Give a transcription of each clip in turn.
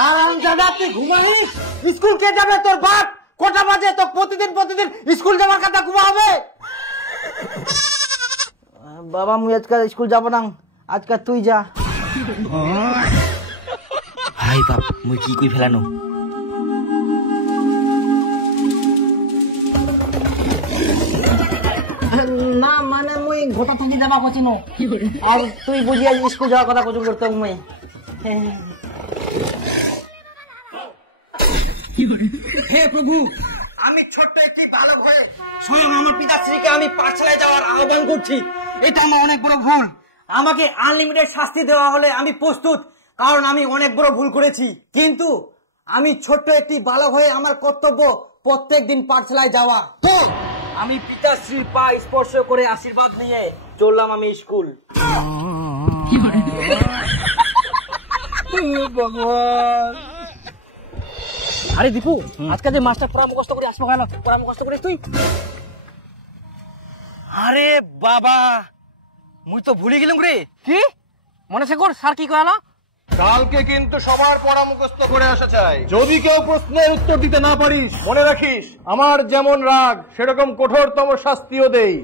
হারামজাদা তুই ঘুমাইস? স্কুল কে যাবে? তোর বাপ। কটা বাজে? তো প্রতিদিন স্কুল যাওয়ার কথা ঘুমা হবে? বাবা মুই আজকাল স্কুল যাব না, আজকাল তুই যা। হাই বাপ মুই কি কই ফেলানো। না মানে মুই গোটা তুমি যাবা কচিন, আর তুই বুঝি আজ স্কুল যাওয়ার কথা কচু করতে মুই। হে প্রভু, আমি ছোট্ট একটি বালক হয়ে স্বয়ং আমার পিতাশ্রীকে আমি পাঠশালায় যাওয়ার আহ্বান করছি। এটা আমার অনেক বড় ভুল। আমাকে আনলিমিটেড শাস্তি দেওয়া হলে আমি প্রস্তুত, কারণ আমি অনেক বড় ভুল করেছি। কিন্তু আমি ছোট্ট একটি বালক হয়ে আমার কর্তব্য প্রত্যেক দিন পাঠশালায় যাওয়া। তো আমি পিতাশ্রীর পা স্পর্শ করে আশীর্বাদ নিয়ে চললাম আমি স্কুল। ভগবান। আরে দীপু, আজকাল যে মাস্টার পড়া মুখস্থ করে আসবো কেন? পড়া মুখস্থ করিস তুই? আরে বাবা মুই তো ভুলে গেলাম রে। কি মনে আছে কর স্যার কি করালো? কালকে কিন্তু সবার পড়া মুখস্থ করে আসা চাই। যদি কেউ প্রশ্নের উত্তর দিতে না পারিস, মনে রাখিস আমার যেমন রাগ সেরকম কঠোরতম শাস্তিও দেই।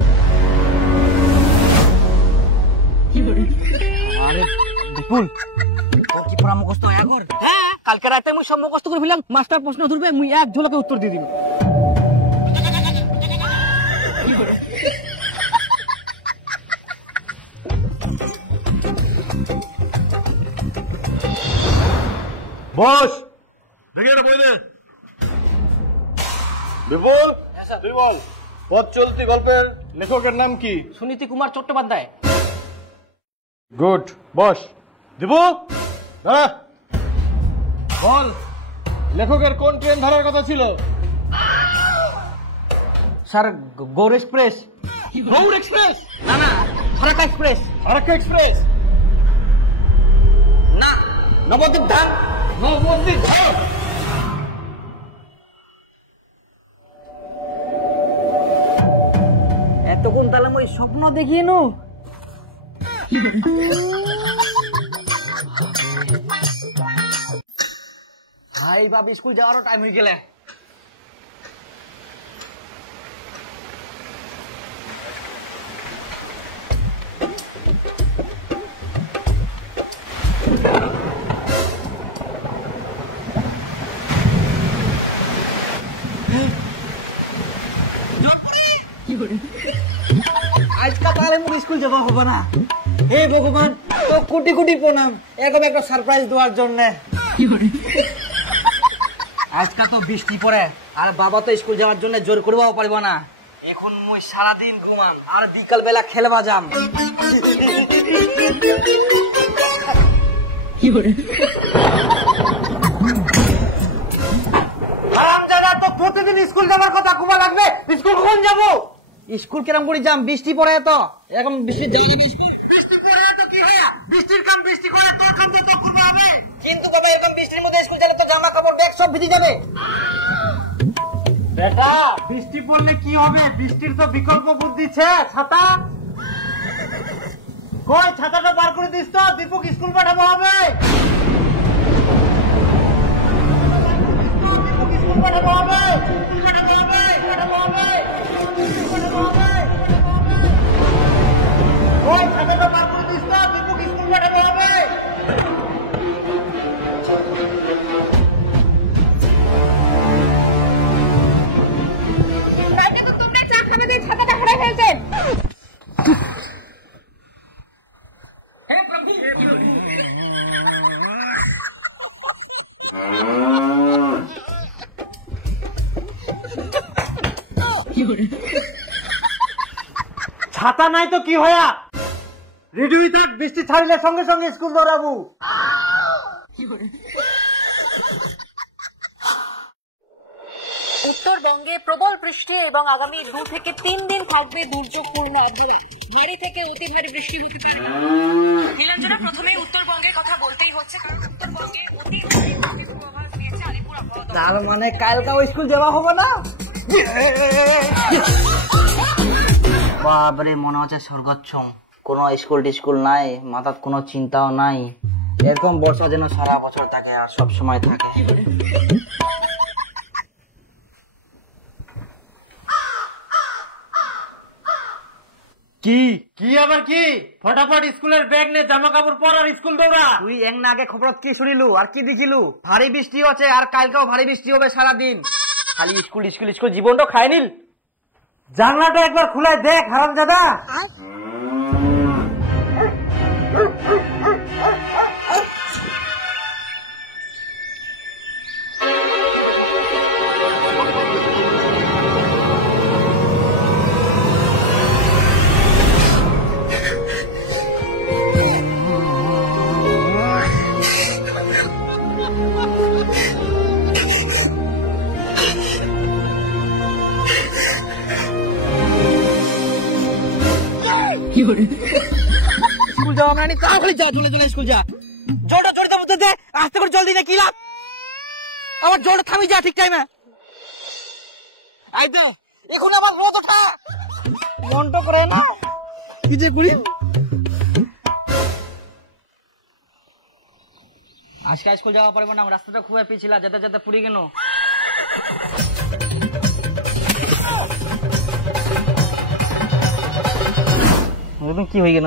বিপুল তোর কি পড়া মুখস্থ এখন? হ্যাঁ, কালকে রাতে মুই সব মুখস্থ করে ফেললাম। মাস্টার প্রশ্ন ধরবে, মুই এক ঝলকে উত্তর দিয়ে দিল। বস দেখে এটা বই দে। বিপুল তুই বল, পথ চলতি গল্পের লেখকের নাম কি? সুনীতি কুমার চট্টোপাধ্যায়। Good, boss. দিবু দাঁড়া, বল লেখকের কোন ট্রেন ধরার কথা ছিল? Sir Gour express. Gour express? না না, ফারাক্কা এক্সপ্রেস। ফারাক্কা এক্সপ্রেস না, নবদ্বীপ ধাম। নবদ্বীপ ধাম। এতক্ষণ তাহলে মই স্বপ্ন দেখিয়ে নো। ভাই বাপ স্কুল যাওয়ারও টাইম হয়ে গেলে। আজকা তাহলে মোর স্কুল যাওয়া হবে না। হে ভগবান, তো কোটি কোটি প্রণাম এরকম একটা সারপ্রাইজ দেওয়ার জন্য। আজকা তো বৃষ্টি পড়ে, আর বাবা তো স্কুল যাওয়ার জন্য জোর করবাও পারব না। এখন মুই সারাদিন ঘুমান আর বিকাল বেলা খেলবা যাম। তো প্রতিদিন স্কুল যাওয়ার কথা ঘুমা লাগবে। স্কুল কখন যাবো? স্কুল কেরম করে যাম? বৃষ্টি পড়ে তো এখন বৃষ্টি কিন্তু বাবা এরকম বৃষ্টির মধ্যে স্কুল গেলে তো জামা কাপড় ব্যাগ সব ভিজে যাবে। বেটা বৃষ্টি পড়লে কি হবে? বৃষ্টির তো বিকল্প বুদ্ধি ছে, ছাতা। কই ছাতাটা বার করে দিস তো, দীপক স্কুল পাঠাবো হবে। স্কুল পাঠাবো হবে, পাঠাবো হবে, পাঠাবো হবে, পাঠাবো হবে। কই ছাতাটা বার করে দিস তো, দীপক স্কুল পাঠাবো হবে। ছাতাটা হারাই ফেলছেন। ছাতা নাই তো কি হয়া? রেডি হই থাক, বৃষ্টি ছাড়িলে সঙ্গে সঙ্গে স্কুল দৌড়াবো। উত্তরবঙ্গে প্রবল বৃষ্টি এবং আগামী 2 থেকে 3 দিন থাকবে দুর্যোগপূর্ণ আবহাওয়া। ভারী থেকে অতি ভারী বৃষ্টি হতে পারে। নীলাঞ্জনা, প্রথমে উত্তরবঙ্গের কথা বলতেই হচ্ছে, কারণ উত্তরবঙ্গে অতি ভারী বৃষ্টির পূর্বাভাস দিয়েছে আলিপুর আবহাওয়া দপ্তর। তার মানে কালকাও স্কুল যাওয়া হবে না? বাবারে, মনে হচ্ছে স্বর্গচ্ছম। কোনো স্কুল টিস্কুল নাই, মাথার কোনো চিন্তাও নাই। এরকম বর্ষা যেন সারা বছর থাকে আর সব সময় থাকে। কি কি আবার কি? ফটাফট স্কুলের ব্যাগ নে, জামা কাপড় পর আর স্কুল দৌড়া। তুই এক না আগে খবর কি শুনিলু আর কি দেখিলু? ভারী বৃষ্টি হচ্ছে আর কালকেও ভারী বৃষ্টি হবে সারাদিন। খালি স্কুল স্কুল স্কুল জীবনটা খায় নিল। জানলাটা একবার খুলে দেখ হারামজাদা। স্কুল যাওয়া মানে তাড়াতাড়ি যা, চলে চলে স্কুল যা। জলটা জড়িতে মধ্যে দে, আস্তে করে জল দিনে কি লাভ? আমার জলটা থামি যা ঠিক টাইমে। আই দে, এখন আবার রোদ ওঠা। মনটা করে না কি যে করি। আজকে স্কুল যাওয়া পারবো না, রাস্তাটা খুব পিছিল, যেতে যেতে পুরি গেল। কি হয়ে গেল?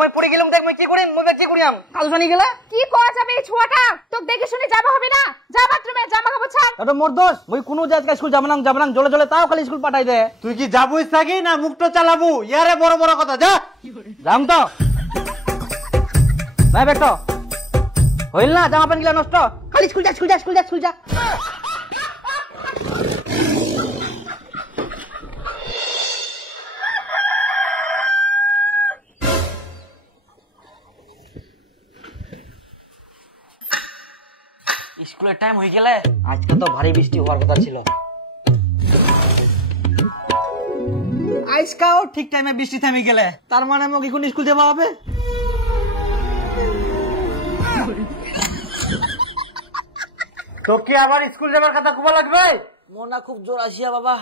মই পড়ে গেলাম, দেখ মই কি করিম, মই কি করিয়াম কাল জানি গেলে কি করা যাবে এই ছোয়াটা? তোকে দেখে শুনে যাবা হবে না? যা বাথরুমে জামা কাপড় ছাড়। এটা মোর দোষ, মই কোনো আজকে স্কুল যাব না জলে জলে তাও খালি স্কুল পাঠাই দে। তুই কি যাবই থাকি না মুখটা চালাবো? ইয়ারে বড় বড় কথা, যা। যাম তো ভাই বেটো হইল না, জামা প্যান্ট গিলা নষ্ট, খালি স্কুল যা স্কুল যা স্কুল যা স্কুল যা। স্কুলের টাইম হয়ে গেলে, আজকে তো ভারী বৃষ্টি হওয়ার কথা ছিল। আজকাও ঠিক টাইমে বৃষ্টি থেমে গেলে, তার মানে আমাকে এখন স্কুল যাওয়া হবে। তোকে আবার স্কুল যাবার কথা খুব লাগবে? মনটা খুব জোর আসিয়া বাবা।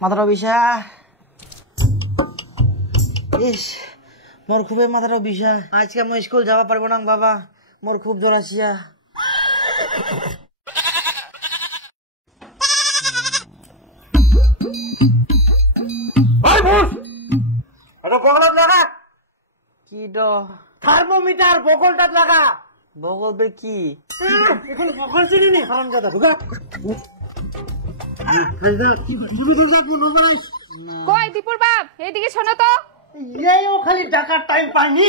মাথাটা বিষা, ইস মোর খুবই মাথাটা বিষা। আজকে আমি স্কুল যাওয়া পারবো না বাবা, মোর খুব জোর আসিয়া। কি ডো? থার্মোমিটার বগলটা লাগা। বগল বের কি? এখন বগল চিনি নি হারামজাদা, ঢুকা। কই দীপুর বাপ, এইদিকে শোনো তো। ইয়াও খালি ডাকার টাইম পাইনি।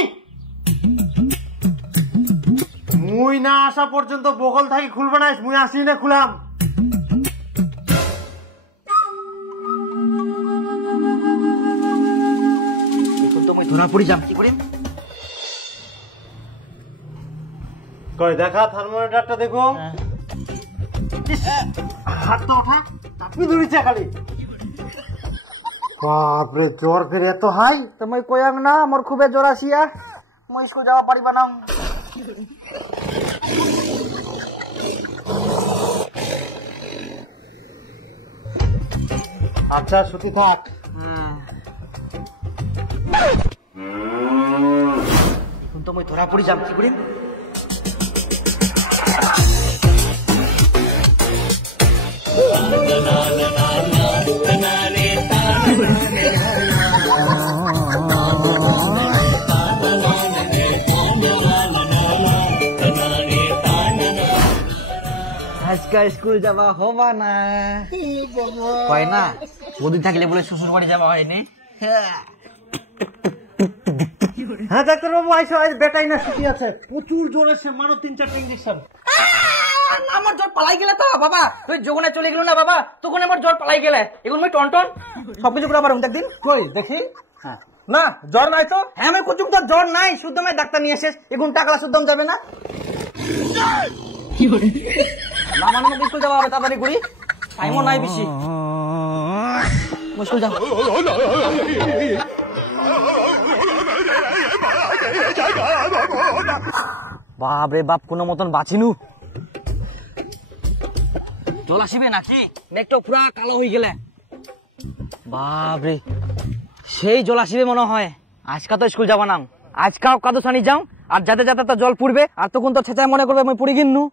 মুই না আসা পর্যন্ত বগল থাকি খুলবে না, মুই আসি না খুলাম। ধরা পড়ি যাম, কি করিম? কই দেখা থার্মোমিটারটা দেখো। হাতটা ওঠা, চাপি ধরেছে খালি। বাপরে, জ্বর ফের এত হাই। তো মই কয়াং না মোর খুবই জোর আসিয়া, মই স্কুল যাওয়া পারিবা না। আচ্ছা ছুটি থাক। এখন তো মই ধরা পড়ি যাম, কি করিম? আজকে স্কুল যাওয়া হবা না, হয় না? বদিন থাকলে বলে শ্বশুর বাড়ি যাওয়া হয়নি। হ্যাঁ ডাক্তার বাবু আইসো, আজ বেটাই না ছুটি আছে, প্রচুর জ্বর এসে, মারো 3-4টা ইঞ্জেকশন। আমার জ্বর পালাই গেলে তো বাবা, তুই যখন চলে গেল না বাবা, তখন আমার জ্বর পালাই গেলে। এখন মই টনটন সবকিছু করে পারুন একদিন। কই দেখি। না জ্বর নাই তো। হ্যাঁ আমি কুচুম তো জ্বর নাই, শুদ্ধ আমি ডাক্তার নিয়ে এসেছ, এখন টাকা শুদ্ধ যাবে না। না মানে স্কুল যাওয়া হবে, তাড়াতাড়ি করি, টাইমও নাই বেশি। স্কুল যাও। বাপ রে বাপ, কোনো মতন বাঁচিনু। জল আসিবে নাকি? মেঘটা পুরা কালো হয়ে গেলে। বাপরে, সেই জল আসিবে মনে হয়। আজকা তো স্কুল যাবা না, আজকাও কাদো সানি যাও, আর যাতে যাতে তো জল পড়বে, আর তখন তো ছেঁচায় মনে করবে আমি পড়ে গিন্নু।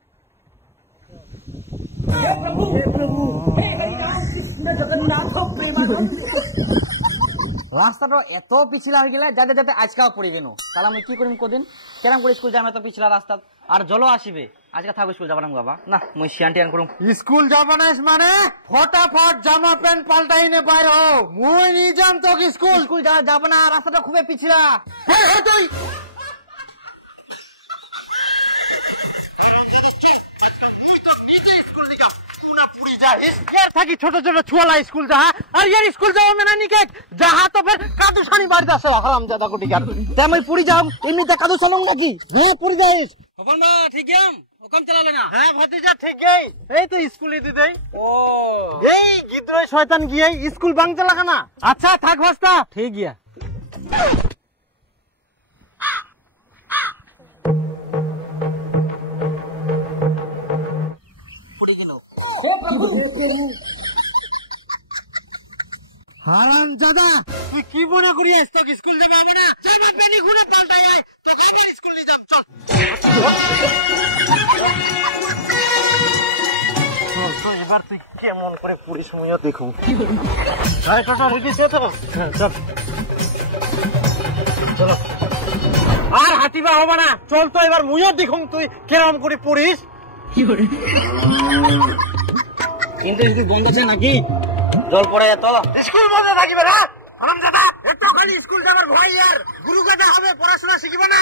রাস্তাটা এত পিছলা হয়ে গেলে যাতে যাতে আজকাও পড়ে গেল, তাহলে আমি কি করিম কদিন কেরাম করে স্কুল যাম এত পিছলা রাস্তা, আর জলও আসিবে। আজকে থাকো স্কুল যাবা না বাবা, না মুই শিয়ান টিয়ান করুম। স্কুল যাবা না মানে ফটাফট জামা প্যান্ট পাল্টাই নে বাইরে হো, মুই নি যাম তো স্কুল। স্কুল যাবা না, রাস্তাটা খুবই পিছলা। তুই থাকি ছোট ছোট ছুয়ালা স্কুল যাহা, আর ইয়ার স্কুল যাওয়া মেনা নিকে যাহা তো ফের কাদু সানি বাড়িতে আসে হারাম জাদা কোটি কার। তেম পুরি যাও, এমনিতে কাদো সানুম নাকি? হ্যাঁ পুরি যাইস। ওখান বা ঠিক গেম, ওখান চালালে না। হ্যাঁ ভাতিজা ঠিক এই তো স্কুলে দিদেই। ও এই গিদ্রয় শয়তান গিয়ে স্কুল বাংতে লাগা না। আচ্ছা থাক ভাস্তা, ঠিক গিয়া। পুরি কিনো হারাম জাদা, তুই কি মনে করিস তোকে স্কুল যাবে হবে না? যাবে পেনি ঘুরে পাল্টাই আয়, তোকে স্কুল নিয়ে যাব। চল এবার তুই কেমন করে পুলিশ মুইও দেখুন। আয় টোটো রেডি সে তো, চল চলো। আর হাঁটিবা হবে না, চল তো এবার মুইও দেখুন তুই কেমন করে পড়িস। কিন্তু স্কুল বন্ধ আছে নাকি? জল পড়ে এত স্কুল বন্ধ থাকিবে না হারাম জাদা, এত খালি স্কুল যাবার ভয়। আর গুরু কাটা হবে, পড়াশোনা শিখিবে না।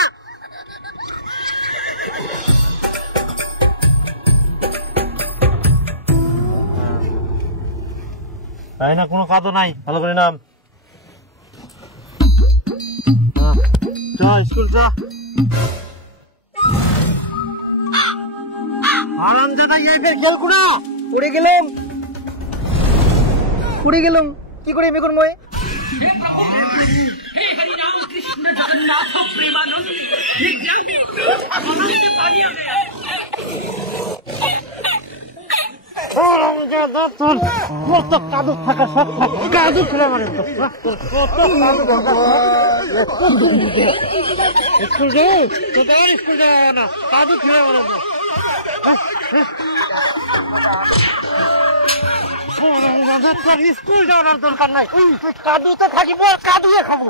তাই না, কোনো কাদো নাই, ভালো করে নাম। চল স্কুল চল। হারাম জাদা ইয়ে ফের খেল কুনা পড়ে গেলাম, পড়ে গেলাম, কি করে বেগুন মই? হারাম জাদা তোর কত কাদো থাকা সত্ত্বেও কাদো খেলে মারে তো। স্কুল যাও তো, তোর স্কুল যাও না, কাদো খেলে মারে তো। স্কুল যাওয়ার দরকার নাই, তুই কাদুতে থাকিব, কাদুয়ে খাবো।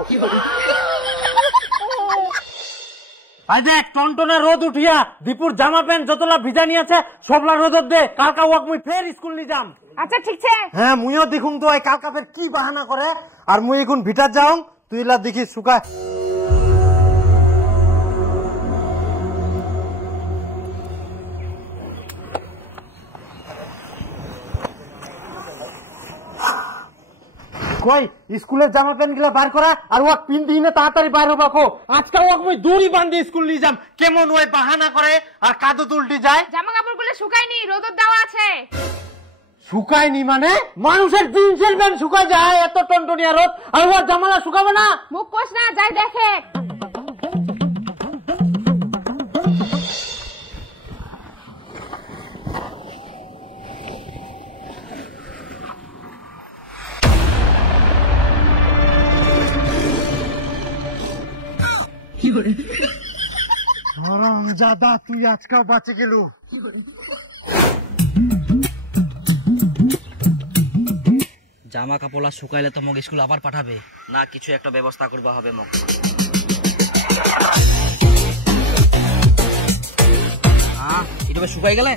টনটনে রোদ উঠিয়া দীপুর জামা প্যান্ট যতলা ভিজা নিয়েছে সবলা রোদ দে, কালকা ওয়াক মুই ফের স্কুল নি যাম। আচ্ছা ঠিক আছে। হ্যাঁ মুইও দেখুন তো কালকা ফের কি বাহানা করে, আর মুই এখন ভিটার যাও, তুই লা দেখিস শুকা। কই স্কুলের জামা প্যান্ট গুলা বার করা, আর ওয়াক পিন দিই না তাড়াতাড়ি বার হবা কো। আজকাল ওয়াক মুই দড়ি বান্ধি স্কুল নিয়ে যাম, কেমন ওই বাহানা করে আর কাদো তুলটি যায়। জামা কাপড় গুলো শুকায়নি, রোদর দেওয়া আছে। শুকায়নি মানে? মানুষের জিন্সের প্যান্ট শুকায় যায় এত টনটনিয়া রোদ, আর ওর জামালা শুকাবে না? মুখ কোষ না, যাই দেখে। হারাম জাদা, তুই আজকাল বাঁচে গেল। জামা কাপড় শুকাইলে তো মগ স্কুল আবার পাঠাবে না, কিছু একটা ব্যবস্থা করবা হবে মগ। এটা শুকাই গেলে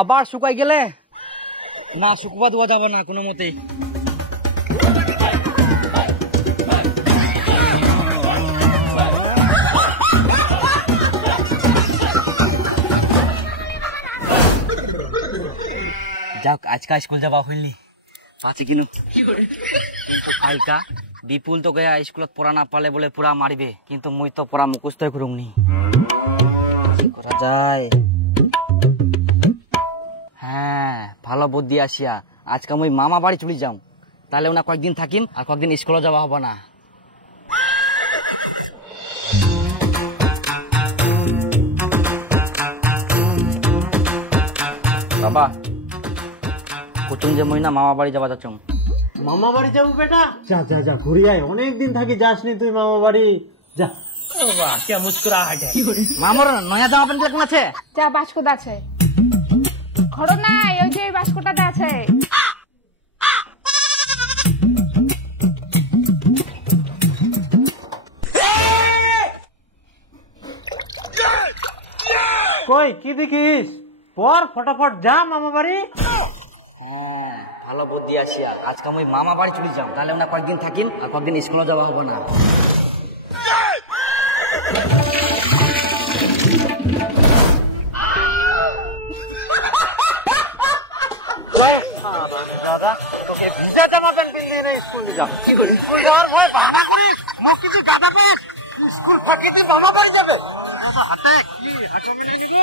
আবার শুকাই গেলে না, শুকবা দেওয়া যাবে না কোনো মতে। যাক আজকা স্কুল যাবা হইলি আছে কিনু, কালকা বিপুল তো গয়া স্কুলত পড়া না পালে বলে পুরা মারিবে, কিন্তু মুই তো পড়া মুখস্থ করুমনি, কি করা যায়? হ্যাঁ ভালো বুদ্ধি আসিয়া, আজকে আমি মামা বাড়ি চলে যাও, তাহলে ওনা কয়েকদিন থাকিম আর কয়েকদিন স্কুলে যাওয়া হবে না। বাবা কুটুম যে মই না মামা বাড়ি যাওয়া যাচ্ছ। মামা বাড়ি যাবো বেটা? যা যা যা ঘুরে আয়, অনেকদিন থাকি যাসনি তুই মামা বাড়ি, যা। মামার নয়া জামা প্যান্ট কোন আছে? যা বাস্কটা আছে, ঘর নাই, ওই যে বাস্কটাতে আছে। কই কি দেখিস? পর ফটাফট যা মামা বাড়ি। ভালো বুদ্ধি আছে, আজকে আমি মামা বাড়ি চলে যাও, তাহলে ওনা কয়েকদিন থাকিম আর কয়েকদিন স্কুলে যাওয়া হবে না। দাদা তোকে ভিজা জামা প্যান্ট পিন্দিয়ে স্কুল যা। কি করি? স্কুল যাওয়ার ভয় বাহানা করিস, মুখ কিছু গাদা পেস, স্কুল ফাঁকি তুই মামা বাড়ি যাবে। হাতে কি